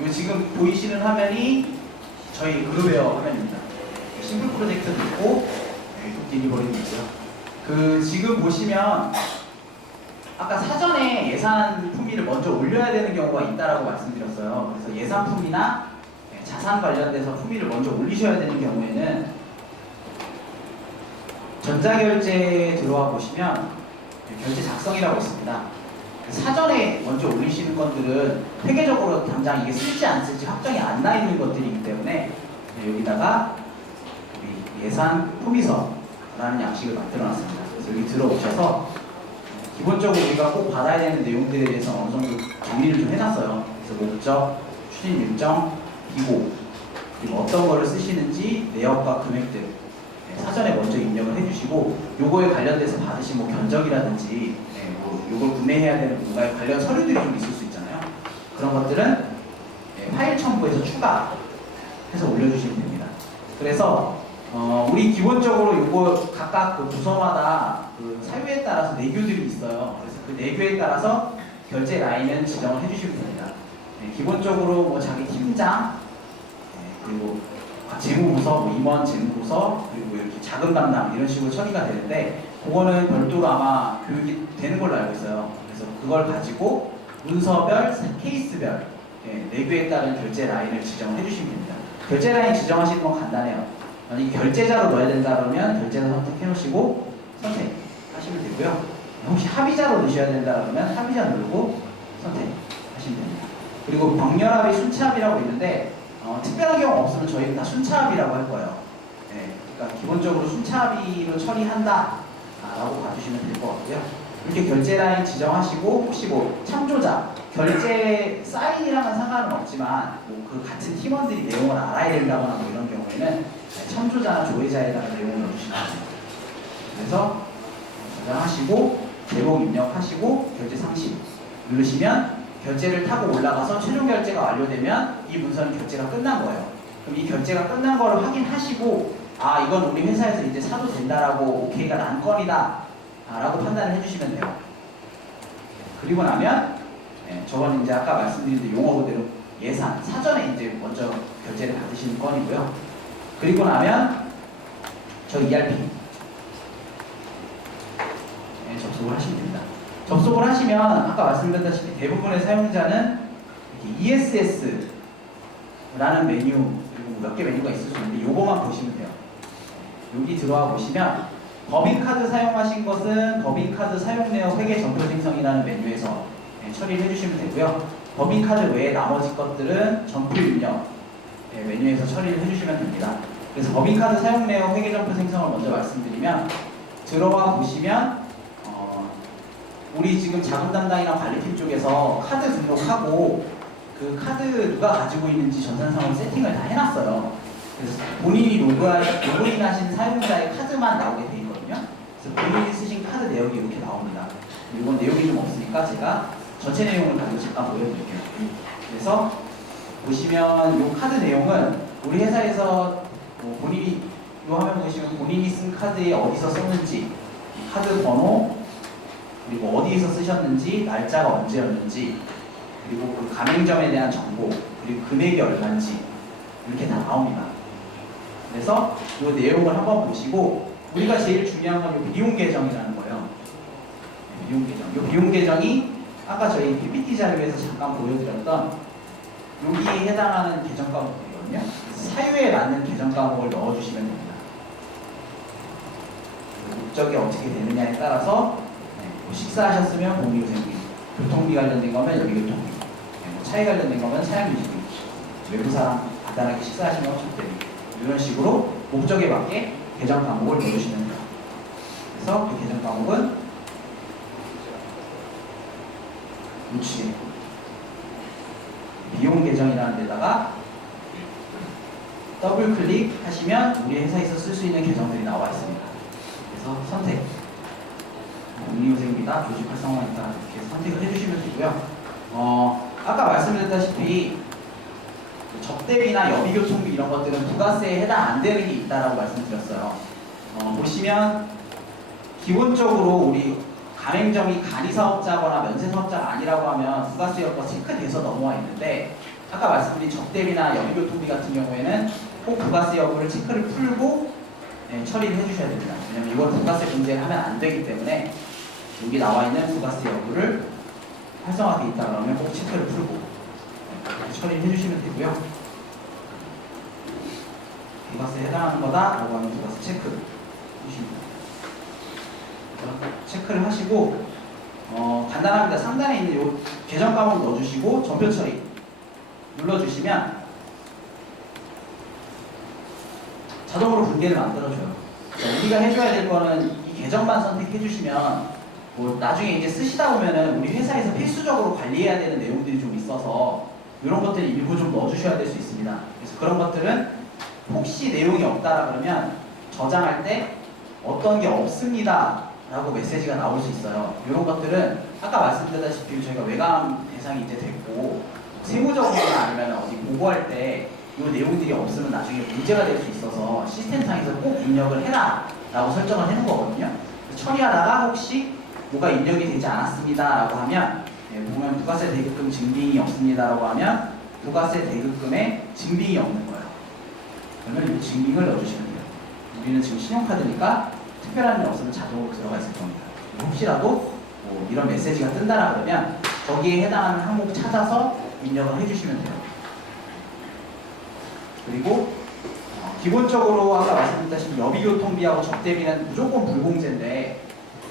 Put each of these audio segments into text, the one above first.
이 지금 보이시는 화면이 저희 그룹웨어 화면입니다. 심플 프로젝트도 있고 유튜브 디리버리도 있고요. 지금 보시면 아까 사전에 예산 품위를 먼저 올려야 되는 경우가 있다라고 말씀드렸어요. 그래서 예산 품위나 자산 관련돼서 품위를 먼저 올리셔야 되는 경우에는 전자결제에 들어와 보시면 결제 작성이라고 있습니다. 사전에 먼저 올리시는 것들은 회계적으로 당장 이게 쓸지 안 쓸지 확정이 안 나 있는 것들이기 때문에 여기다가 우리 예산 품위서라는 양식을 만들어 놨습니다. 그래서 여기 들어오셔서 기본적으로 우리가 꼭 받아야 되는 내용들에 대해서 어느 정도 정리를 좀 해놨어요. 그래서 목적, 추진 일정, 기고, 그리고 어떤 거를 쓰시는지 내역과 금액들 사전에 먼저 입력을 해주시고, 요거에 관련돼서 받으신 뭐 견적이라든지 요걸 구매해야 되는 뭔가에 관련 서류들이 좀 있을 수 있잖아요. 그런 것들은 파일 첨부해서 추가해서 올려주시면 됩니다. 그래서 우리 기본적으로 요거 각각 그 부서마다 그 사유에 따라서 내규들이 있어요. 그래서 그 내규에 따라서 결제 라인은 지정을 해주시면 됩니다. 기본적으로 뭐 자기 팀장, 그리고 재무부서, 뭐 임원 재무부서, 그리고 이렇게 자금 담당 이런 식으로 처리가 되는데, 그거는 별도로 아마 교육이 되는 걸로 알고 있어요. 그래서 그걸 가지고 문서별, 케이스별 내규에 따른 결제 라인을 지정을 해주시면 됩니다. 결제 라인 지정하시는 건 간단해요. 만약에 결제자로 넣어야 된다 그러면 결제자 선택해 놓으시고 선택하시면 되고요. 혹시 합의자로 넣으셔야 된다 그러면 합의자 누르고 선택하시면 됩니다. 그리고 병렬합이 순차합이라고 있는데 특별한 경우 없으면 저희는 다 순차합이라고 할 거예요. 그러니까 기본적으로 순차합의로 처리한다 라고 봐주시면 될 것 같고요. 이렇게 결제 라인 지정하시고, 혹시 뭐 참조자, 결제 사인이랑은 상관은 없지만 뭐 그 같은 팀원들이 내용을 알아야 된다거나 뭐 이런 경우에는 참조자나 조회자에다가 내용을 넣어주시면 됩니다. 그래서 저장하시고 제목 입력하시고 결제 상시 누르시면 결제를 타고 올라가서 최종 결제가 완료되면 이 문서는 결제가 끝난 거예요. 그럼 이 결제가 끝난 거를 확인하시고, 아 이건 우리 회사에서 이제 사도 된다라고 오케이가 난 건이다 라고 판단을 해주시면 돼요. 그리고 나면 저건 이제 아까 말씀드린 대로 용어 그대로 예산, 사전에 이제 먼저 결제를 받으시는 건이고요. 그리고 나면 저 ERP 접속을 하시면 됩니다. 접속을 하시면 아까 말씀드렸다시피 대부분의 사용자는 ESS라는 메뉴, 그리고 몇 개 메뉴가 있을 수 있는데 요거만 보시면 돼요. 여기 들어와 보시면 법인카드 사용하신 것은 법인카드 사용 내역 회계 전표 생성이라는 메뉴에서 처리를 해주시면 되고요. 법인카드 외에 나머지 것들은 전표 입력 메뉴에서 처리를 해주시면 됩니다. 그래서 법인카드 사용 내역 회계 전표 생성을 먼저 말씀드리면, 들어와 보시면 우리 지금 자금 담당이랑 관리팀 쪽에서 카드 등록하고 그 카드 누가 가지고 있는지 전산상으로 세팅을 다 해놨어요. 그래서 본인이 로그인하신 사용자의 카드만 나오게 돼 있거든요. 그래서 본인이 쓰신 카드 내역이 이렇게 나옵니다. 이건 내용이 좀 없으니까 제가 전체 내용을 가지고 잠깐 보여드릴게요. 그래서 보시면 이 카드 내용은 우리 회사에서 뭐 본인이 이 화면 보시면 본인이 쓴 카드에 어디서 썼는지, 카드 번호, 그리고 어디에서 쓰셨는지, 날짜가 언제였는지, 그리고 그 가맹점에 대한 정보, 그리고 금액이 얼마인지 이렇게 다 나옵니다. 그래서 이 내용을 한번 보시고, 우리가 제일 중요한 건 이 비용 계정이라는 거예요. 비용 계정. 이 비용 계정이 아까 저희 PPT 자료에서 잠깐 보여드렸던 여기에 해당하는 계정 과목이거든요. 사유에 맞는 계정 과목을 넣어주시면 됩니다. 목적이 어떻게 되느냐에 따라서 뭐 식사하셨으면 공기유생비, 교통비 관련된 거면 여기 교통비, 뭐 차에 관련된 거면 차량유지비, 외부사람 간단하게 식사하시면 접대비, 이런 식으로 목적에 맞게 계정 과목을 넣어주시면 돼요. 그래서 그 계정 과목은 우측에 비용 계정이라는 데다가 더블 클릭하시면 우리 회사에서 쓸 수 있는 계정들이 나와 있습니다. 그래서 선택, 공리후생비다, 조직 활성화니까 이렇게 선택을 해주시면 되고요. 아까 말씀드렸다시피 접대비나 여비교통비 이런 것들은 부가세에 해당 안 되는 게 있다라고 말씀드렸어요. 보시면 기본적으로 우리 가맹점이 간이사업자거나 면세사업자가 아니라고 하면 부가세 여부가 체크돼서 넘어와 있는데, 아까 말씀드린 적대비나 연료교통비 같은 경우에는 꼭 부가세 여부를 체크를 풀고 처리를 해주셔야 됩니다. 왜냐면 이걸 부가세 공제를 하면 안 되기 때문에 여기 나와 있는 부가세 여부를 활성화되어 있다 그러면 꼭 체크를 풀고 처리를 해주시면 되고요. 부가세에 해당하는 거다라고 하면 부가세 체크 해주시면 됩니다. 체크를 하시고 간단합니다. 상단에 있는 요 계정 과목 넣어주시고 전표 처리 눌러주시면 자동으로 분계를 만들어줘요. 우리가 해줘야 될 거는 이 계정만 선택해주시면 뭐 나중에 이제 쓰시다 보면은 우리 회사에서 필수적으로 관리해야 되는 내용들이 좀 있어서 이런 것들 일부 좀 넣어주셔야 될 수 있습니다. 그래서 그런 것들은 혹시 내용이 없다라 그러면 저장할 때 어떤 게 없습니다 라고 메시지가 나올 수 있어요. 이런 것들은 아까 말씀드렸다시피 저희가 외감 대상이 이제 됐고 세무적으로나 아니면 어디 보고할 때 이 내용들이 없으면 나중에 문제가 될 수 있어서 시스템상에서 꼭 입력을 해라 라고 설정을 해놓은 거거든요. 처리하다가 혹시 뭐가 입력이 되지 않았습니다 라고 하면 보면 부가세 대급금 증빙이 없습니다 라고 하면 부가세 대급금에 증빙이 없는 거예요. 그러면 이 증빙을 넣어주시면 돼요. 우리는 지금 신용카드니까 특별한 일 없으면 자동으로 들어가 있을 겁니다. 혹시라도 뭐 이런 메시지가 뜬다라 그러면 거기에 해당하는 항목 찾아서 입력을 해주시면 돼요. 그리고 기본적으로 아까 말씀드렸다시피 여비교통비하고 적대비는 무조건 불공제인데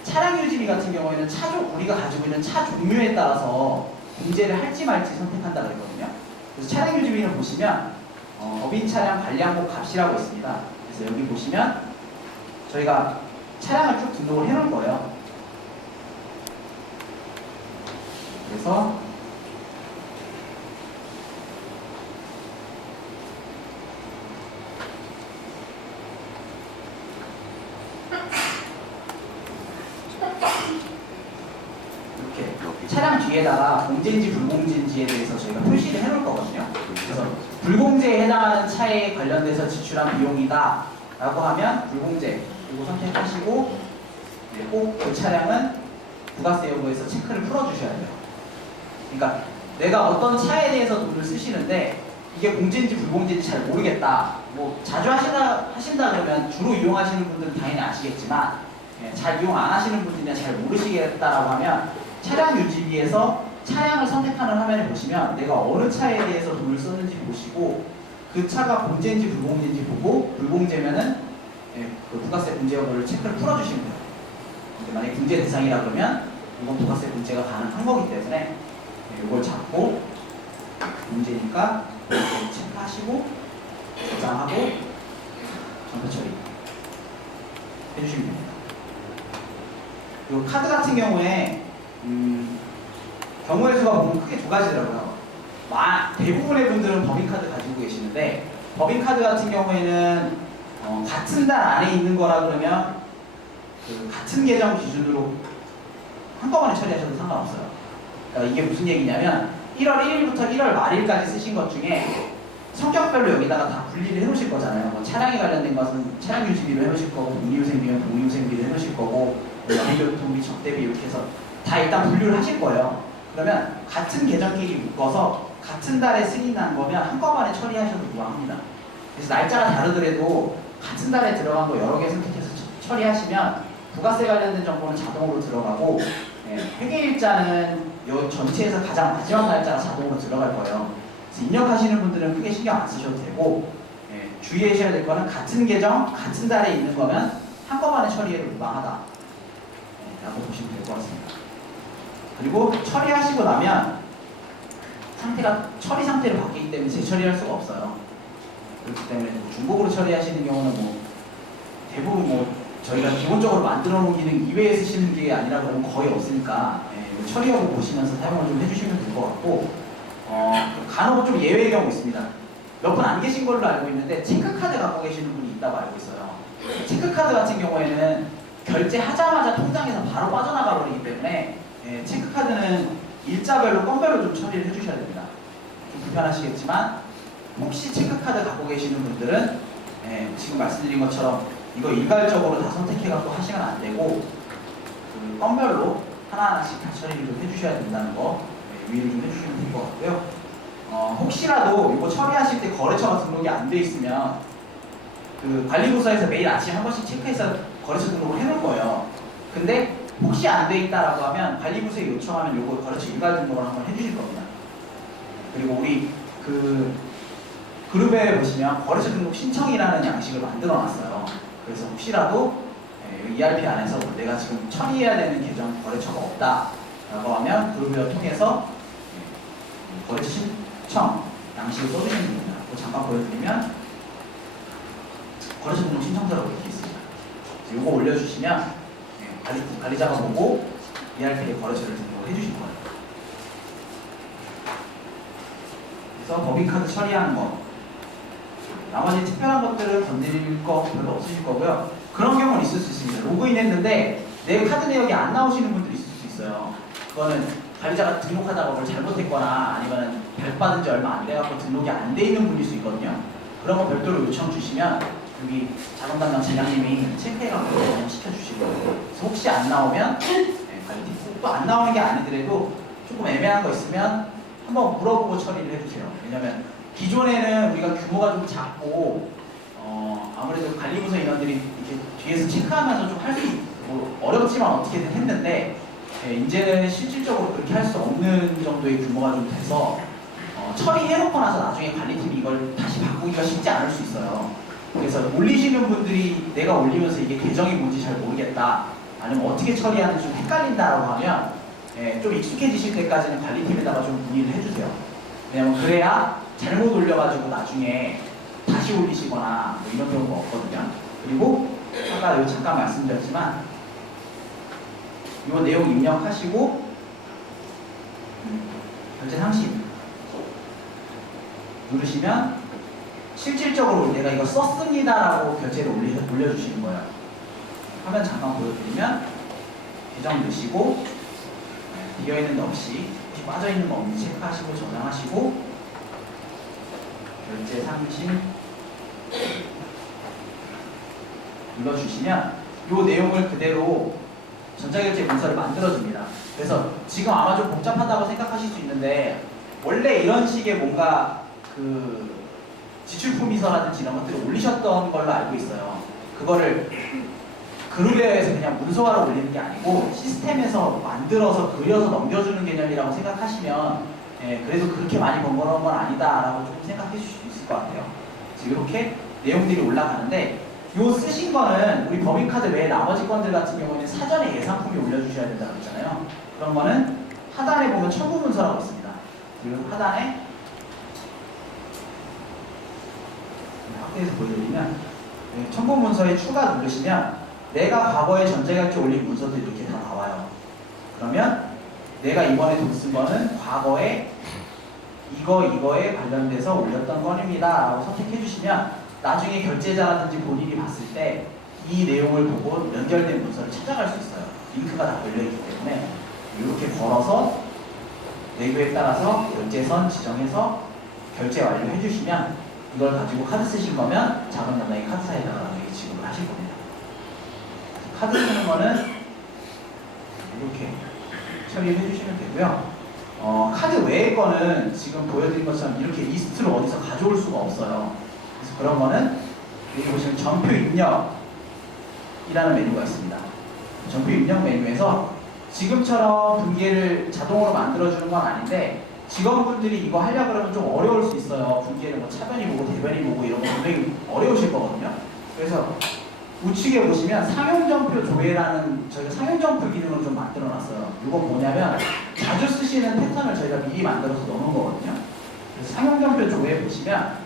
차량 유지비 같은 경우에는 우리가 가지고 있는 차 종류에 따라서 공제를 할지 말지 선택한다 그랬거든요. 그래서 차량 유지비를 보시면 법인 차량 관리 항목 값이라고 있습니다. 그래서 여기 보시면 저희가 차량을 쭉 등록을 해놓은 거예요. 그래서 이렇게 차량 뒤에다가 공제인지 불공제인지에 대해서 저희가 표시를 해놓을 거거든요. 그래서 불공제에 해당하는 차에 관련돼서 지출한 비용이다 라고 하면 불공제 이거 선택하시고 꼭 그 차량은 부가세 여부에서 체크를 풀어주셔야 돼요. 그러니까 내가 어떤 차에 대해서 돈을 쓰시는데 이게 공제인지 불공제인지 잘 모르겠다. 뭐 자주 하신다 그러면 주로 이용하시는 분들은 당연히 아시겠지만 잘 이용 안 하시는 분들이나 잘 모르시겠다라고 하면 차량 유지비에서 차량을 선택하는 화면을 보시면 내가 어느 차에 대해서 돈을 썼는지 보시고 그 차가 공제인지 불공제인지 보고 불공제면은 그 부가세 공제 여부를 체크를 풀어주시면 돼요. 근데 만약에 공제 대상이라 그러면 이건 부가세 공제가 가능한 거기 때문에 이걸 잡고 문제니까 체크하시고 저장하고 전표 처리 해주시면 됩니다. 그리고 카드 같은 경우에 경우의 수가 보면 크게 두 가지더라고요. 대부분의 분들은 법인카드 가지고 계시는데 법인카드 같은 경우에는 같은 달 안에 있는 거라 그러면 그 같은 계정 기준으로 한꺼번에 처리하셔도 상관없어요. 그러니까 이게 무슨 얘기냐면 1월 1일부터 1월 말일까지 쓰신 것 중에 성격별로 여기다가 다 분리를 해놓으실 거잖아요. 뭐 차량에 관련된 것은 차량 유지비로 해놓으실 거고 독립유생비는 독립유생비로 해놓으실 거고 연료교통비, 적대비 이렇게 해서 다 일단 분류를 하실 거예요. 그러면 같은 계정끼리 묶어서 같은 달에 승인난 거면 한꺼번에 처리하셔도 무방합니다. 그래서 날짜가 다르더라도 같은 달에 들어간 거 여러 개 선택해서 처리하시면 부가세 관련된 정보는 자동으로 들어가고 회계일자는 이 전체에서 가장 마지막 날짜가 자동으로 들어갈 거예요. 그래서 입력하시는 분들은 크게 신경 안 쓰셔도 되고 주의하셔야 될 거는 같은 계정, 같은 달에 있는 거면 한꺼번에 처리해도 무방하다 라고 보시면 될 것 같습니다. 그리고 처리하시고 나면 상태가 처리 상태로 바뀌기 때문에 재처리할 수가 없어요. 그렇기 때문에 중복으로 처리하시는 경우는 뭐 대부분 저희가 기본적으로 만들어 놓은 기능 이외에 쓰시는 게 아니라 그러면 거의 없으니까 처리 여부 보시면서 사용을 좀 해주시면 될 것 같고 간혹 좀 예외의 경우 있습니다. 몇 분 안 계신 걸로 알고 있는데 체크카드 갖고 계시는 분이 있다고 알고 있어요. 체크카드 같은 경우에는 결제하자마자 통장에서 바로 빠져나가 버리기 때문에 체크카드는 일자별로 건별로 좀 처리를 해주셔야 됩니다. 좀 불편하시겠지만 혹시 체크카드 갖고 계시는 분들은 지금 말씀드린 것처럼 이거 일괄적으로 다 선택해갖고 하시면 안 되고 그 건별로 하나하나씩 다 처리를 좀 해주셔야 된다는 거 유의를 좀 해주시면 될 것 같고요. 혹시라도 이거 처리하실 때 거래처가 등록이 안 돼 있으면 그 관리부서에서 매일 아침 한 번씩 체크해서 거래처 등록을 해놓을 거예요. 근데 혹시 안 돼 있다라고 하면 관리부서에 요청하면 요거 거래처 일괄 등록을 한번 해주실 겁니다. 그리고 우리 그 그룹에 보시면 거래처 등록 신청이라는 양식을 만들어 놨어요. 그래서 혹시라도 ERP 안에서 내가 지금 처리해야 되는 계정 거래처가 없다라고 하면 그룹을 통해서 거래처 신청 양식을 써주시면 됩니다. 잠깐 보여드리면 거래처 등록 신청서라고 이렇게 있습니다. 이거 올려주시면 관리자가 보고 ERP에 거래처를 등록을 해주시는 거예요. 그래서 법인카드 처리하는 거, 나머지 특별한 것들은 건드릴 거 별로 없으실 거고요. 그런 경우는 있을 수 있습니다. 로그인 했는데 내 카드 내역이 안 나오시는 분들이 있을 수 있어요. 그거는 관리자가 등록하다가 뭘 잘못했거나 아니면 발받은 지 얼마 안 돼갖고 등록이 안 돼 있는 분일 수 있거든요. 그런 거 별도로 요청 주시면 여기 자동 담당 차장님이 체크해갖고 시켜주시고, 그래서 혹시 안 나오면 관리팀 또 안 나오는 게 아니더라도 조금 애매한 거 있으면 한번 물어보고 처리를 해주세요. 왜냐면 기존에는 우리가 규모가 좀 작고 아무래도 관리부서 인원들이 이렇게 뒤에서 체크하면서 좀 할 수 있고 어렵지만 어떻게든 했는데 이제는 실질적으로 그렇게 할 수 없는 정도의 규모가 좀 돼서 처리해놓고 나서 나중에 관리팀이 이걸 다시 바꾸기가 쉽지 않을 수 있어요. 그래서 올리시는 분들이 내가 올리면서 이게 계정이 뭔지 잘 모르겠다, 아니면 어떻게 처리하는지 좀 헷갈린다라고 하면 좀 익숙해지실 때까지는 관리팀에다가 좀 문의를 해주세요. 왜냐면 그래야 잘못 올려가지고 나중에 다시 올리시거나 뭐 이런 경우가 없거든요. 그리고 아까 여기 잠깐 말씀드렸지만 이 내용 입력하시고 결제 상심 누르시면 실질적으로 내가 이거 썼습니다라고 결제를 올려주시는 거예요. 화면 잠깐 보여드리면 계정 넣으시고 비어있는 데 없이 혹시 빠져있는 거 없는지 체크하시고 저장하시고 결제 상심 눌러주시면 이 내용을 그대로 전자결제 문서를 만들어줍니다. 그래서 지금 아마 좀 복잡하다고 생각하실 수 있는데 원래 이런 식의 뭔가 그 지출품이서라든지 이런 것들을 올리셨던 걸로 알고 있어요. 그거를 그룹에서 그냥 문서화로 올리는 게 아니고 시스템에서 만들어서 그려서 넘겨주는 개념이라고 생각하시면 그래도 그렇게 많이 번거로운 건 아니다라고 조금 생각해 주실 수 있을 것 같아요. 그래서 이렇게 내용들이 올라가는데 요 쓰신 거는 우리 법인카드 외에 나머지 건들 같은 경우에는 사전에 예상품이 올려주셔야 된다고 했잖아요. 그런 거는 하단에 보면 첨부 문서라고 있습니다. 그리고 하단에 확대해서 보여드리면 첨부 문서에 추가 누르시면 내가 과거에 전자결제 올린 문서들이 이렇게 다 나와요. 그러면 내가 이번에 돈 쓴 거는 과거에 이거에 관련돼서 올렸던 건입니다 라고 선택해 주시면 나중에 결제자라든지 본인이 봤을 때 이 내용을 보고 연결된 문서를 찾아갈 수 있어요. 링크가 다 걸려있기 때문에 이렇게 걸어서 내규에 따라서 결제선 지정해서 결제 완료해 주시면 이걸 가지고 카드 쓰신 거면 자금 담당이 카드사에다가 나중에 지급을 하실 겁니다. 카드 쓰는 거는 이렇게 처리해 주시면 되고요. 카드 외의 거는 지금 보여드린 것처럼 이렇게 리스트를 어디서 가져올 수가 없어요. 그래서 그런 거는 여기 보시면 전표 입력이라는 메뉴가 있습니다. 전표 입력 메뉴에서 지금처럼 분기를 자동으로 만들어주는 건 아닌데 직원분들이 이거 하려고 그러면 좀 어려울 수 있어요. 분기에는 뭐 차변이 보고 대변이 보고 이런 거 굉장히 어려우실 거거든요. 그래서 우측에 보시면 상용점표 조회라는 저희가 상용점표 기능을 좀 만들어 놨어요. 이거 뭐냐면 자주 쓰시는 패턴을 저희가 미리 만들어서 넣는 거거든요. 그래서 상용점표 조회 보시면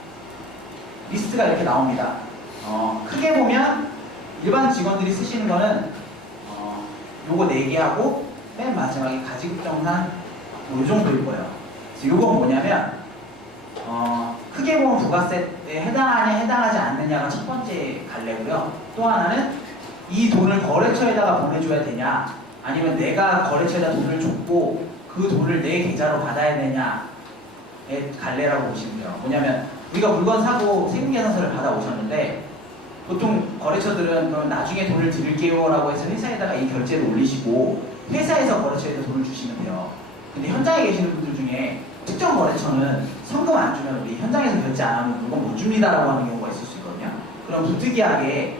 리스트가 이렇게 나옵니다. 크게 보면 일반 직원들이 쓰시는 거는 요거 4개 하고 맨 마지막에 가지급정산 요 정도일 거예요. 그래서 요건 뭐냐면 크게 보면 부가세에 해당하냐 해당하지 않느냐가 첫 번째 갈래고요. 또 하나는 이 돈을 거래처에다가 보내줘야 되냐 아니면 내가 거래처에다 돈을 줬고 그 돈을 내 계좌로 받아야 되냐의 갈래라고 보시면 돼요. 뭐냐면 우리가 물건 사고 세금계산서를 받아오셨는데 보통 거래처들은 그럼 나중에 돈을 드릴게요 라고 해서 회사에다가 이 결제를 올리시고 회사에서 거래처에다 돈을 주시면 돼요. 근데 현장에 계시는 분들 중에 특정 거래처는 성금 안 주면 우리 현장에서 결제 안 하면 물건 못 줍니다라고 하는 경우가 있을 수 있거든요. 그럼 부득이하게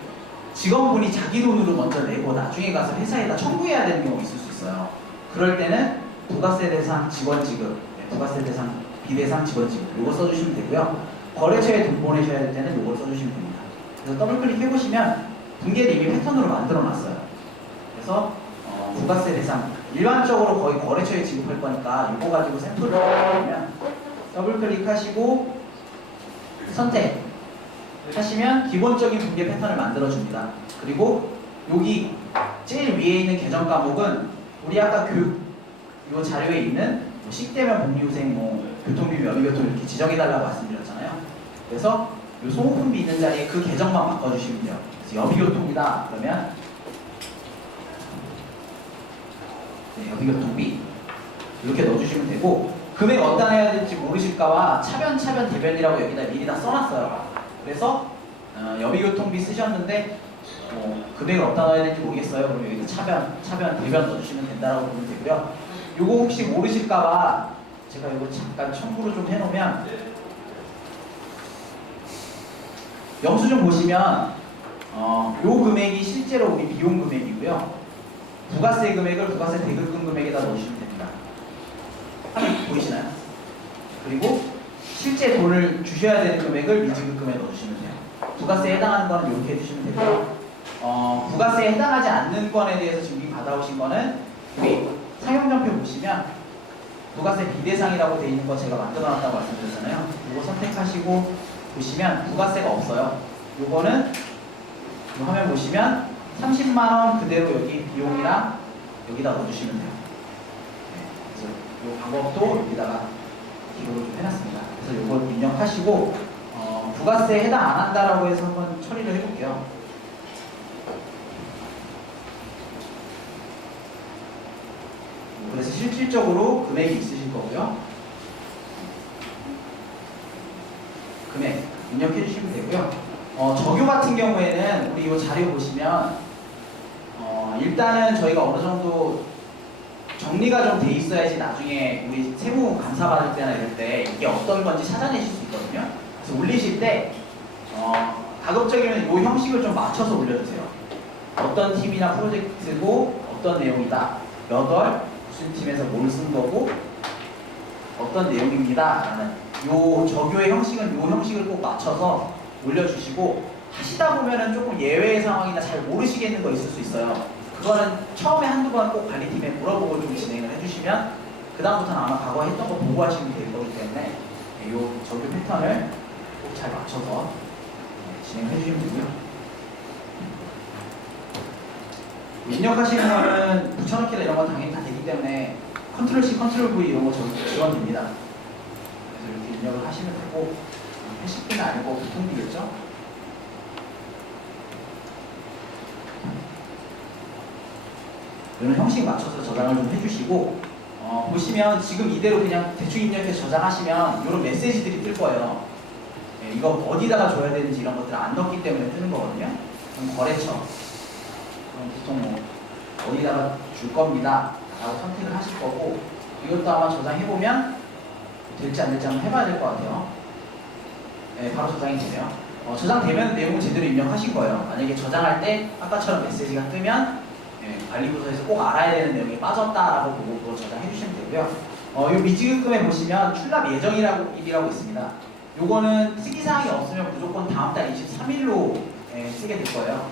직원분이 자기 돈으로 먼저 내고 나중에 가서 회사에다 청구해야 되는 경우가 있을 수 있어요. 그럴 때는 부가세 대상 직원 지급, 부가세 대상 비대상 직원 지급 이거 써주시면 되고요. 거래처에 돈 보내셔야 될 때는 이걸 써주시면 됩니다. 그래서 더블 클릭해보시면 분계를 이미 패턴으로 만들어놨어요. 그래서 부가세 대상 일반적으로 거의 거래처에 지급할 거니까 이거 가지고 샘플을 보면 더블 클릭하시고 선택 하시면 기본적인 분계 패턴을 만들어줍니다. 그리고 여기 제일 위에 있는 계정 과목은 우리 아까 요 자료에 있는 식대면 복리후생 교통비 여비교통 이렇게 지정해달라고 말씀드렸잖아요. 그래서 요 소모품비 있는 자리에 그 계정만 바꿔주시면 돼요. 그래서 여비교통이다 그러면 여비교통비 이렇게 넣어주시면 되고 금액 어디다 내야 될지 모르실까봐 차변 대변이라고 여기다 미리 다 써놨어요. 그래서 여비교통비 쓰셨는데 금액을 어디다 넣어야 될지 모르겠어요. 그럼 여기다 차변 대변 넣어주시면 된다라고 보면 되고요. 요거 혹시 모르실까봐 제가 이거 잠깐 첨부를 좀 해놓으면 영수증 보시면 요 금액이 실제로 우리 비용 금액이고요. 부가세 금액을 부가세 대급금 금액에다 넣으시면 됩니다. 화면 보이시나요? 그리고 실제 돈을 주셔야 되는 금액을 미지급금에 넣어주시면 돼요. 부가세에 해당하는 거는 이렇게 해주시면 되고요. 부가세에 해당하지 않는 건에 대해서 증빙 받아오신 거는 여기 사용전표 보시면 부가세 비대상이라고 되어 있는 거 제가 만들어놨다고 말씀드렸잖아요. 이거 선택하시고 보시면 부가세가 없어요. 요거는 이 화면 보시면 30만원 그대로 여기 비용이랑 여기다 넣어주시면 돼요. 그래서 이 방법도 여기다가 기록을 좀 해놨습니다. 그래서 이걸 입력하시고 부가세에 해당 안 한다라고 해서 한번 처리를 해볼게요. 그래서 실질적으로 금액이 있으실 거고요. 금액 입력해 주시면 되고요. 적요 같은 경우에는 우리 이 자료 보시면 일단은 저희가 어느 정도 정리가 좀 돼 있어야지 나중에 우리 세무 감사 받을 때나 이럴 때 이게 어떤 건지 찾아내실 수 있거든요. 그래서 올리실 때 가급적이면 이 형식을 좀 맞춰서 올려주세요. 어떤 팀이나 프로젝트고 어떤 내용이다. 몇 월 무슨 팀에서 뭘 쓴 거고 어떤 내용입니다. 라는 요 적요의 형식은 요 형식을 꼭 맞춰서 올려주시고 하시다 보면은 조금 예외의 상황이나 잘 모르시겠는 거 있을 수 있어요. 그거는 처음에 한두 번 꼭 관리팀에 물어보고 좀 진행을 해주시면 그 다음부터는 아마 과거 했던 거 보고 하시면 될 거기 때문에 요 적요 패턴을 꼭 잘 맞춰서 진행해 주시면 되고요. 입력하시는 거는 붙여넣기나 이런 거 당연히 다 되기 때문에 컨트롤 C, 컨트롤 V 이런 거 지원됩니다. 그래서 이렇게 입력을 하시면 되고 패시브는 아니고 교통비겠죠? 이런 형식 맞춰서 저장을 좀 해주시고 보시면 지금 이대로 그냥 대충 입력해서 저장하시면 이런 메시지들이 뜰 거예요. 이거 어디다가 줘야 되는지 이런 것들을 안 넣었기 때문에 뜨는 거거든요. 그럼 거래처 그럼 보통 어디다가 줄 겁니다 라고 선택을 하실 거고 이것도 아마 저장해보면 될지 안 될지 한번 해봐야 될 것 같아요. 네, 바로 저장이 되네요. 저장되면 내용을 제대로 입력하신 거예요. 만약에 저장할 때 아까처럼 메시지가 뜨면 관리부서에서 꼭 알아야 되는 내용이 빠졌다라고 보고 그거 저장해 주시면 되고요. 이 미지급금에 보시면 출납 예정이라고 있습니다. 요거는 특이사항이 없으면 무조건 다음 달 23일로 쓰게 될 거예요.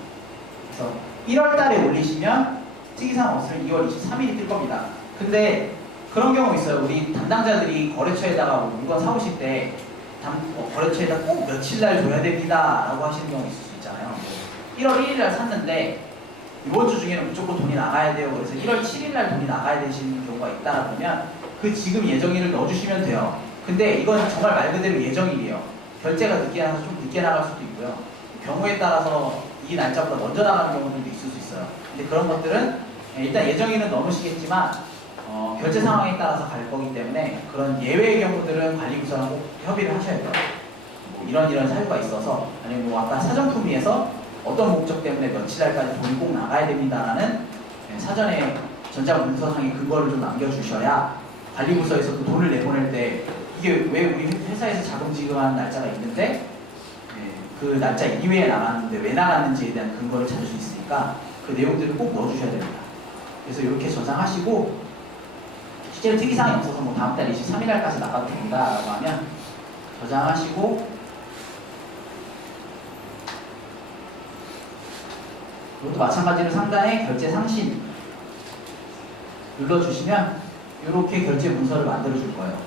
그래서 1월 달에 올리시면 특이사항 없으면 2월 23일이 뜰 겁니다. 근데 그런 경우 있어요. 우리 담당자들이 거래처에다가 물건 사오실 때 거래처에다 꼭 며칠 날 줘야 됩니다 라고 하시는 경우 있을 수 있잖아요. 1월 1일 날 샀는데 이번 주 중에는 무조건 돈이 나가야 돼요. 그래서 1월 7일 날 돈이 나가야 되시는 경우가 있다라 보면 그 지금 예정일을 넣어주시면 돼요. 근데 이건 정말 말 그대로 예정일이에요. 결제가 늦게 나가서 좀 늦게 나갈 수도 있고요. 경우에 따라서 이 날짜보다 먼저 나가는 경우들도 있을 수 있어요. 근데 그런 것들은 일단 예정일은 넣으시겠지만 결제 상황에 따라서 갈 거기 때문에 그런 예외의 경우들은 관리부서랑 꼭 협의를 하셔야 돼요. 이런 사유가 있어서 아니면 아까 사전품위에서 어떤 목적 때문에 며칠 날까지 돈이 꼭 나가야 됩니다라는 사전에 전자문서상의 근거를 좀 남겨주셔야 관리부서에서도 돈을 내보낼 때 이게 왜 우리 회사에서 자금 지급하는 날짜가 있는데 그 날짜 이외에 나갔는데 왜 나갔는지에 대한 근거를 찾을 수 있으니까 그 내용들을 꼭 넣어주셔야 됩니다. 그래서 이렇게 저장하시고 실제로 특이사항이 없어서 뭐 다음 달 23일 날까지 나가도 됩니다 라고 하면 저장하시고 이것도 마찬가지로 상단에 결제 상신 눌러주시면 이렇게 결제 문서를 만들어 줄 거예요.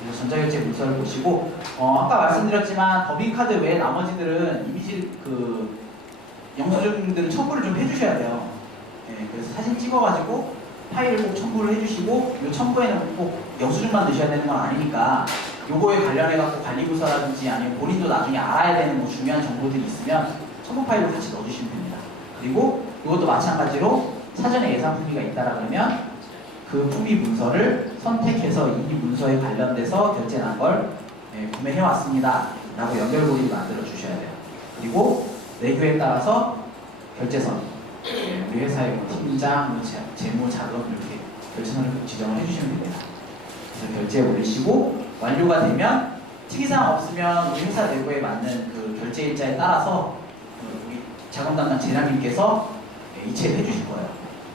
그래서 전자결제 문서를 보시고 아까 말씀드렸지만 법인카드 외에 나머지들은 이미지 그 영수증들은 첨부를 좀 해주셔야 돼요. 그래서 사진 찍어가지고 파일을 꼭 첨부를 해주시고 이 첨부에는 꼭 영수증만 넣으셔야 되는 건 아니니까 요거에 관련해갖고 관리부서라든지 아니면 본인도 나중에 알아야 되는 뭐 중요한 정보들이 있으면 첨부 파일을 같이 넣어주시면 됩니다. 그리고 이것도 마찬가지로 사전에 예상 품위가 있다라 그러면 그 품위 문서를 선택해서 이 문서에 관련돼서 결제한 걸 구매해 왔습니다 라고 연결고리를 만들어 주셔야 돼요. 그리고 내규에 따라서 결제선 우리 회사의 뭐 팀장, 뭐 재무, 자금 이렇게 결제선을 지정을 해주시면 됩니다. 그래서 결제에 올리시고 완료가 되면 특이사항 없으면 우리 회사 내부에 맞는 그 결제 일자에 따라서 우리 자금 담당 재량님께서 이체를 해주실 거예요.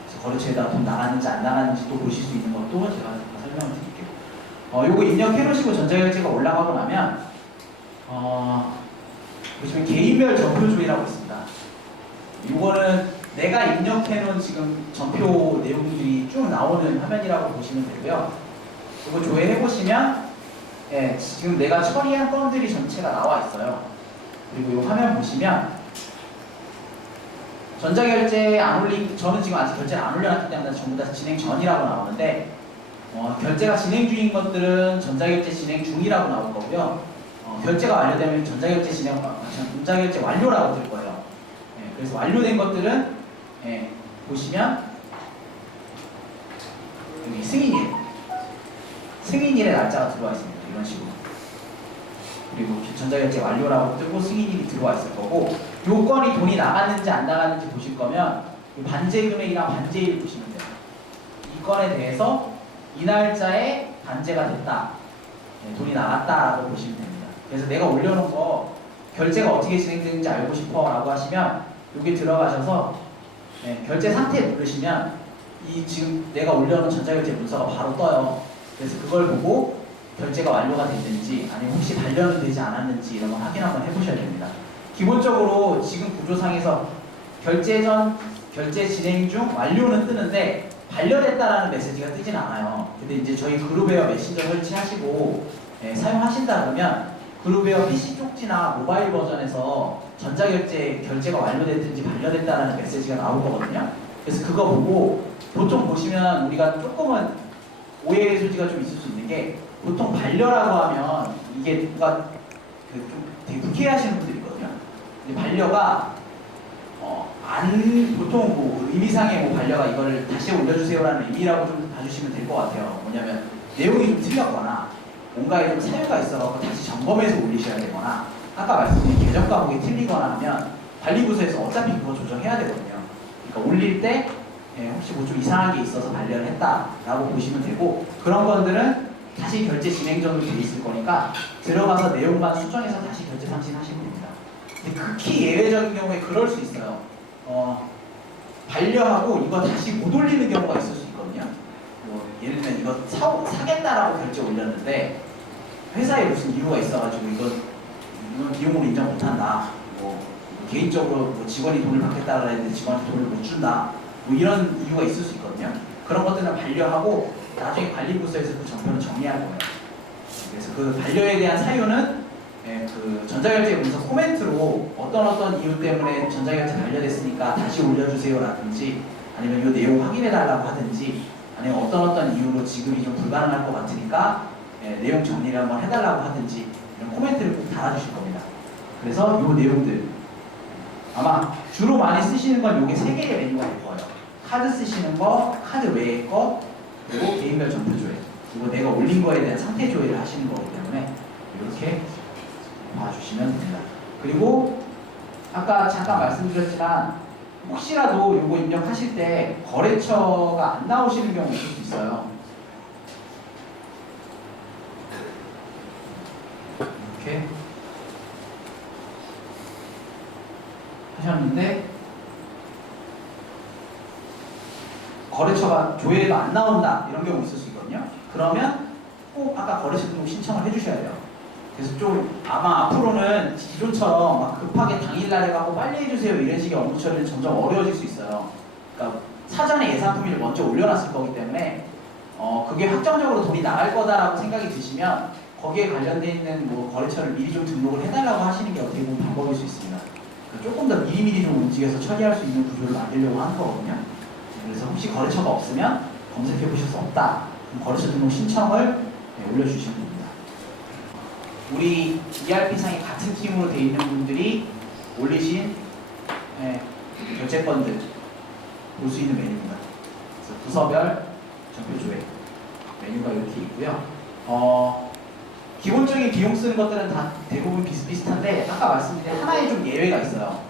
그래서 거래처에다 돈 나갔는지 안 나갔는지 또 보실 수 있는 것도 제가 설명을 드릴게요. 요거 입력해 놓으시고 전자결제가 올라가고 나면 보시면 개인별 전표 조회라고 있습니다. 이거는 내가 입력해 놓은 지금 전표 내용들이 쭉 나오는 화면이라고 보시면 되고요. 이거 조회해 보시면 지금 내가 처리한 건들이 전체가 나와 있어요. 그리고 이 화면 보시면 전자결제 안 올린, 저는 지금 아직 결제를 안 올려놨기 때문에 전부 다 진행 전이라고 나오는데 결제가 진행 중인 것들은 전자결제 진행 중이라고 나올 거고요. 결제가 완료되면 전자결제 완료라고 될 거예요. 그래서 완료된 것들은 보시면 여기 승인일의 날짜가 들어와 있습니다. 이런 식으로. 그리고 전자결제 완료라고 뜨고 승인일이 들어와 있을 거고, 요건이 돈이 나갔는지 안 나갔는지 보실 거면 반제 금액이랑 반제일 보시면 돼요. 이 건에 대해서 이 날짜에 반제가 됐다, 돈이 나갔다라고 보시면 됩니다. 그래서 내가 올려놓은 거 결제가 어떻게 진행되는지 알고 싶어 라고 하시면 여기 들어가셔서 결제 상태 누르시면 이 지금 내가 올려놓은 전자결제 문서가 바로 떠요. 그래서 그걸 보고 결제가 완료가 됐는지 아니면 혹시 반려는 되지 않았는지 이런 거 확인 한번 해보셔야 됩니다. 기본적으로 지금 구조상에서 결제 전, 결제 진행 중 완료는 뜨는데 반려됐다라는 메시지가 뜨진 않아요. 근데 이제 저희 그룹웨어 메신저 설치하시고 사용하신다 그러면 그룹웨어 PC 쪽지나 모바일 버전에서 전자결제 결제가 완료됐든지 반려됐다라는 메시지가 나올 거거든요. 그래서 그거 보고 보통 보시면 우리가 조금은 오해의 소지가 좀 있을 수 있는 게 보통 반려라고 하면 이게 누가 좀 되게 불쾌해하시는 분들이 있거든요. 근데 반려가 보통 뭐 의미상의 뭐 반려가 이거를 다시 올려주세요라는 의미라고 좀 봐주시면 될 것 같아요. 뭐냐면 내용이 좀 틀렸거나 뭔가에 좀 사유가 있어서 다시 점검해서 올리셔야 되거나 아까 말씀드린 계정 과목이 틀리거나 하면 관리부서에서 어차피 그거 조정해야 되거든요. 그러니까 올릴 때 혹시 뭐 좀 이상한 게 있어서 반려를 했다라고 보시면 되고, 그런 것들은 다시 결제 진행 전으로 돼 있을 거니까 들어가서 내용만 수정해서 다시 결제 상신하시면 됩니다. 근데 극히 예외적인 경우에 그럴 수 있어요. 반려하고 이거 다시 못 올리는 경우가 있을 수 있거든요. 뭐 예를 들면 이거 사겠다라고 결제 올렸는데 회사에 무슨 이유가 있어가지고 이건 비용으로 인정 못한다. 뭐 개인적으로 뭐 직원이 돈을 받겠다고 했는데 직원한테 돈을 못 준다. 뭐 이런 이유가 있을 수 있거든요. 그런 것들은 반려하고 나중에 관리부서에서 그 정표를 정리할 거예요. 그래서 그 반려에 대한 사유는 그 전자결제 문서 코멘트로 어떤 이유 때문에 전자결제 반려됐으니까 다시 올려주세요라든지 아니면 이 내용 확인해달라고 하든지 아니면 어떤 이유로 지급이 좀 불가능할 것 같으니까 내용 정리를 한번 해달라고 하든지 이런 코멘트를 꼭 달아주실 겁니다. 그래서 이 내용들 아마 주로 많이 쓰시는 건 요게 3개의 메뉴가 될 거예요. 카드 쓰시는 거, 카드 외의 거, 그리고 개인별 전표 조회. 그리고 내가 올린 거에 대한 상태 조회를 하시는 거기 때문에 이렇게 봐주시면 됩니다. 그리고 아까 잠깐 말씀드렸지만 혹시라도 요거 입력하실 때 거래처가 안 나오시는 경우 있을 수 있어요. 이렇게 하셨는데 거래처가 조회가 안 나온다 이런 경우 있을 수 있거든요. 그러면 꼭 아까 거래처 등록 신청을 해주셔야 돼요. 그래서 좀 아마 앞으로는 기존처럼 막 급하게 당일날 해갖고 빨리 해주세요 이런 식의 업무 처리는 점점 어려워질 수 있어요. 그러니까 사전에 예산 품위를 먼저 올려놨을 거기 때문에 그게 확정적으로 돈이 나갈 거다라고 생각이 드시면 거기에 관련돼 있는 뭐 거래처를 미리 좀 등록을 해달라고 하시는 게 어떻게 보면 방법일 수 있습니다. 그러니까 조금 더 미리미리 좀 움직여서 처리할 수 있는 구조를 만들려고 하는 거거든요. 그래서 혹시 거래처가 없으면 검색해 보실 수 없다. 그럼 거래처 등록 신청을 올려주시면 됩니다. 우리 ERP상에 같은 팀으로 되어 있는 분들이 올리신 결제건들 볼 수 있는 메뉴입니다. 그래서 부서별 전표 조회 메뉴가 이렇게 있고요. 기본적인 비용 쓰는 것들은 다 대부분 비슷비슷한데 아까 말씀드린 하나의 좀 예외가 있어요.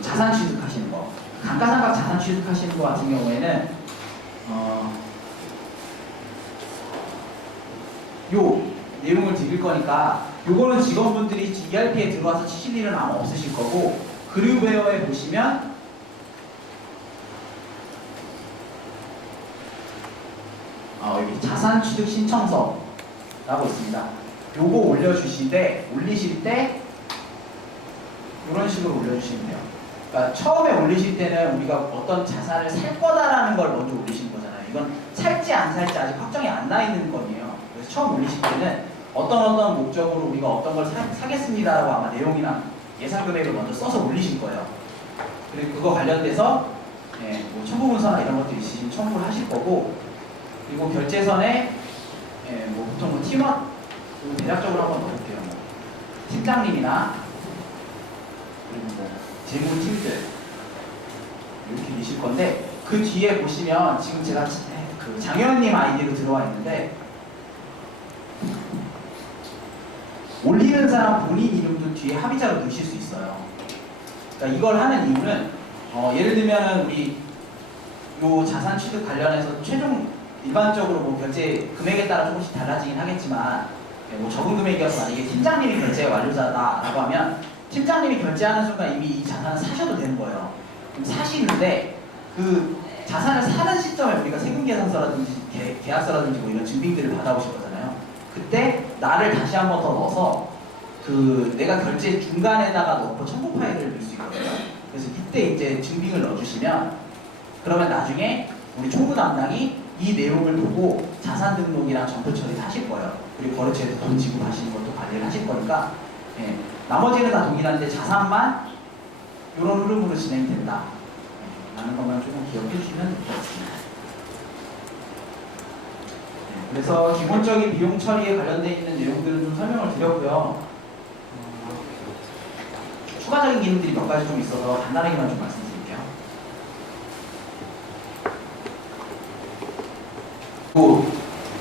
자산 취득하시는 거. 감가상각 자산 취득하시는 거 같은 경우에는 요 내용을 드릴 거니까 요거는 직원분들이 ERP에 들어와서 치실 일은 아마 없으실 거고 그룹웨어에 보시면 여기 자산 취득 신청서라고 있습니다. 요거 올리실 때 이런 식으로 올려주시면 돼요. 그러니까 처음에 올리실 때는 우리가 어떤 자산을 살 거다라는 걸 먼저 올리시는 거잖아요. 이건 살지 안 살지 아직 확정이 안 나 있는 거예요. 그래서 처음 올리실 때는 어떤 목적으로 우리가 어떤 걸 사겠습니다라고 아마 내용이나 예산 금액을 먼저 써서 올리실 거예요. 그리고 그거 관련돼서 뭐 첨부 문서나 이런 것들이 있으시면 첨부를 하실 거고, 그리고 결제선에 뭐 보통 뭐 팀원 대략적으로 한번 넣어볼게요. 뭐 팀장님이나 그리고 뭐 재무팀들 이렇게 계실 건데 그 뒤에 보시면 지금 제가 그 장현님 아이디로 들어와 있는데 올리는 사람 본인 이름도 뒤에 합의자로 넣으실 수 있어요. 그러니까 이걸 하는 이유는 예를 들면 우리 요 자산 취득 관련해서 최종 일반적으로 뭐 결제 금액에 따라 조금씩 달라지긴 하겠지만 뭐 적은 금액이어서 만약에 팀장님이 결제 완료자다라고 하면 팀장님이 결제하는 순간 이미 이 자산을 사셔도 되는 거예요. 그럼 사시는데 그 자산을 사는 시점에 우리가 세금계산서라든지 계약서라든지 뭐 이런 증빙들을 받아오실 거잖아요. 그때 나를 다시 한 번 더 넣어서 그 내가 결제 중간에다가 넣고 첨부 파일을 넣을 수 있거든요. 그래서 이때 이제 증빙을 넣어주시면 그러면 나중에 우리 총무 담당이 이 내용을 보고 자산 등록이랑 정보 처리를 하실 거예요. 그리고 거래처에서 돈 지급하시는 것도 관리를 하실 거니까 나머지는 다 동일한데 자산만 이런 흐름으로 진행된다 라는 것만 조금 기억해 주시면 될 것 같습니다. 그래서 기본적인 비용 처리에 관련되어 있는 내용들은 좀 설명을 드렸고요. 추가적인 기능들이 몇 가지 좀 있어서 간단하게만 좀 말씀드릴게요.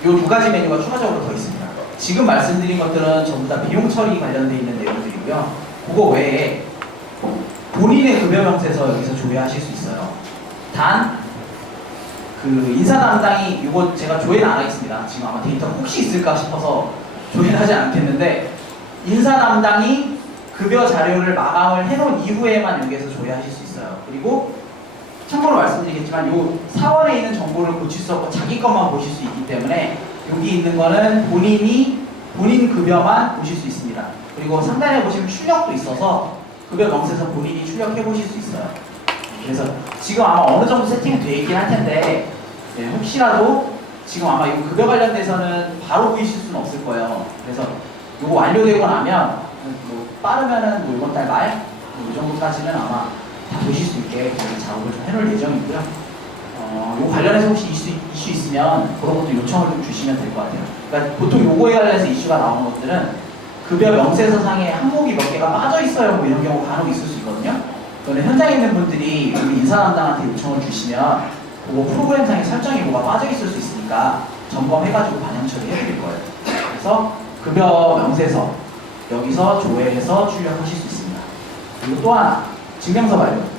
요 두 가지 메뉴가 추가적으로 더 있습니다. 지금 말씀드린 것들은 전부 다 비용 처리 관련되어 있는 내용들이고요. 그거 외에 본인의 급여 명세서 여기서 조회하실 수 있어요. 단 그 인사 담당이 이거 제가 조회는 안 하겠습니다. 지금 아마 데이터가 혹시 있을까 싶어서 조회는 하지 않겠는데 인사 담당이 급여 자료를 마감을 해놓은 이후에만 여기에서 조회하실 수 있어요. 그리고 참고로 말씀드리겠지만 요 사원에 있는 정보를 고칠 수 없고 자기 것만 보실 수 있기 때문에 여기 있는 거는 본인 급여만 보실 수 있습니다. 그리고 상단에 보시면 출력도 있어서 급여 명세서 본인이 출력해 보실 수 있어요. 그래서 지금 아마 어느 정도 세팅이 되어 있긴 할 텐데 혹시라도 지금 아마 이 급여 관련돼서는 바로 보이실 수는 없을 거예요. 그래서 이거 완료되고 나면 뭐 빠르면은 뭐 이번 달 말 이 정도까지는 아마 다 보실 수 있게 저희 작업을 좀 해놓을 예정이고요. 요 관련해서 혹시 이슈 있으면 그런 것도 요청을 좀 주시면 될 것 같아요. 그러니까 보통 요거에 관련해서 이슈가 나오는 것들은 급여 명세서상에 항목이 몇 개가 빠져 있어요. 뭐 이런 경우가 간혹 있을 수 있거든요. 그런데 현장에 있는 분들이 우리 인사 담당한테 요청을 주시면 그거 프로그램상의 설정이 뭐가 빠져 있을 수 있으니까 점검해가지고 반영 처리해드릴 거예요. 그래서 급여 명세서 여기서 조회해서 출력하실 수 있습니다. 그리고 또 하나 증명서 발급.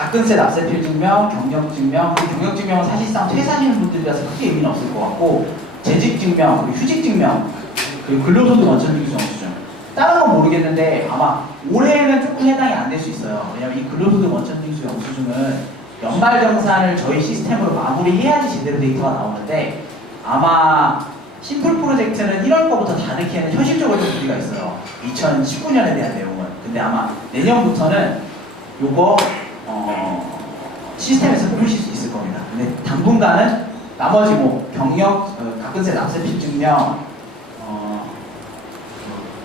가끔세 납세필 증명, 경력 증명, 그 경력 증명은 사실상 퇴사하시는 분들이라서 크게 의미는 없을 것 같고, 재직 증명, 그리고 휴직 증명, 그리고 근로소득 원천 징수 영수증. 다른 건 모르겠는데 아마 올해는 조금 해당이 안 될 수 있어요. 왜냐면 이 근로소득 원천 징수 영수증은 연말정산을 저희 시스템으로 마무리해야지 제대로 데이터가 나오는데, 아마 심플 프로젝트는 1월 거부터 다 넣기에는 현실적으로 좀 무리가 있어요. 2019년에 대한 내용은. 근데 아마 내년부터는 요거 시스템에서 뽑으실 수 있을 겁니다. 근데 당분간은 나머지 뭐 경력, 가끔세 납세필 증명,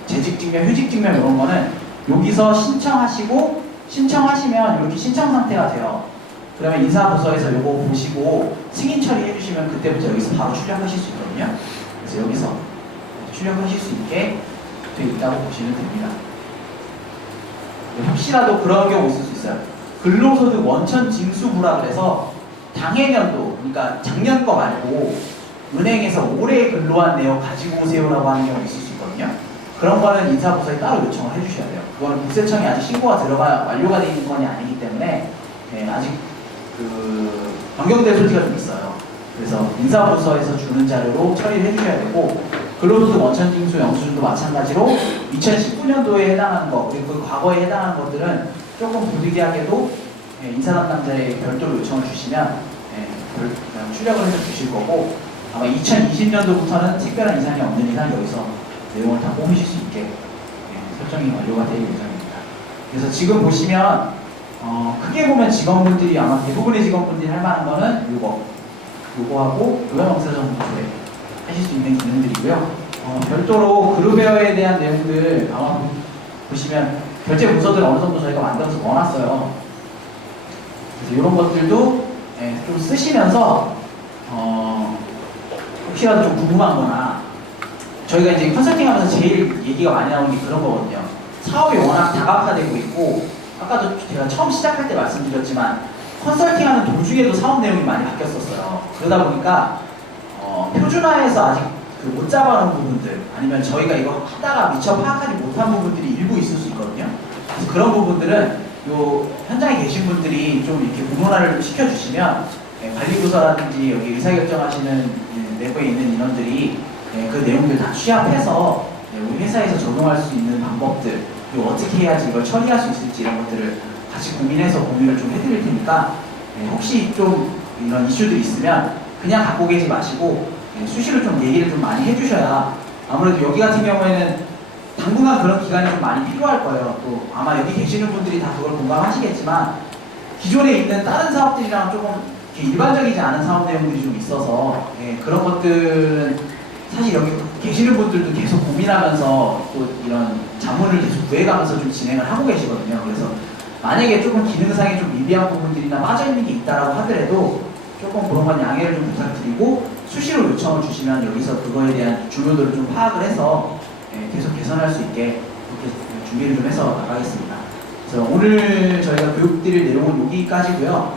재직 증명, 휴직 증명 이런 거는 여기서 신청하시고, 신청하시면 이렇게 신청 상태가 돼요. 그러면 인사부서에서 요거 보시고 승인 처리해 주시면 그때부터 여기서 바로 출력하실 수 있거든요. 그래서 여기서 출력하실 수 있게 돼 있다고 보시면 됩니다. 혹시라도 그런 경우 있을 수 있어요. 근로소득 원천 징수부라 그래서 당해년도, 그러니까 작년 거 말고 은행에서 올해 근로한 내역 가지고 오세요라고 하는 경우 있을 수 있거든요. 그런 거는 인사부서에 따로 요청을 해주셔야 돼요. 그거는 국세청에 아직 신고가 완료가 되어 있는 건이 아니기 때문에 아직 변경될 소지가 좀 있어요. 그래서 인사부서에서 주는 자료로 처리를 해주셔야 되고, 근로소득 원천징수 영수증도 마찬가지로 2019년도에 해당하는 거, 그리고 그 과거에 해당하는 것들은 조금 부득이하게도 인사담당자에 별도로 요청을 주시면 출력을 해서 주실 거고, 아마 2020년도부터는 특별한 이상이 없는 이상 여기서 내용을 다 뽑으실 수 있게 설정이 완료가 될 예정입니다. 그래서 지금 보시면 크게 보면 직원분들이 아마 대부분의 직원분들이 할 만한 거는 요거하고 요양검사정보에 하실 수 있는 기능들이고요. 별도로 그룹웨어에 대한 내용들 아마 보시면 결제 문서들 어느 정도 저희가 만들어서 넣어놨어요. 그래서 이런 것들도 좀 쓰시면서 혹시라도 좀 궁금한 거나, 저희가 이제 컨설팅하면서 제일 얘기가 많이 나오는 게 그런 거거든요. 사업이 워낙 다각화되고 있고, 아까도 제가 처음 시작할 때 말씀드렸지만 컨설팅하는 도중에도 사업 내용이 많이 바뀌었었어요. 그러다 보니까 표준화해서 아직 못 잡아놓은 부분들, 아니면 저희가 이거 하다가 미처 파악하지 못한 부분들이 일부 있을 수 있거든요. 그래서 그런 부분들은 요 현장에 계신 분들이 좀 이렇게 문헌화를 시켜주시면 관리부서라든지 여기 의사결정하시는 내부에 있는 인원들이 그 내용들 다 취합해서 우리 회사에서 적용할 수 있는 방법들, 그리고 어떻게 해야지 이걸 처리할 수 있을지 이런 것들을 같이 고민해서 공유를 좀 해드릴 테니까 혹시 좀 이런 이슈들이 있으면 그냥 갖고 계지 마시고 수시로 좀 얘기를 좀 많이 해주셔야, 아무래도 여기 같은 경우에는 당분간 그런 기간이 좀 많이 필요할 거예요. 또 아마 여기 계시는 분들이 다 그걸 공감하시겠지만 기존에 있는 다른 사업들이랑 조금 일반적이지 않은 사업 내용들이 좀 있어서 그런 것들은 사실 여기 계시는 분들도 계속 고민하면서 또 이런 자문을 계속 구해가면서 좀 진행을 하고 계시거든요. 그래서 만약에 조금 기능상에 좀 미비한 부분들이나 빠져있는 게 있다라고 하더라도 조금 그런 건 양해를 좀 부탁드리고 수시로 요청을 주시면 여기서 그거에 대한 중요도를 좀 파악을 해서 계속 개선할 수 있게 이렇게 준비를 좀 해서 나가겠습니다. 그래서 오늘 저희가 교육드릴 내용은 여기까지고요.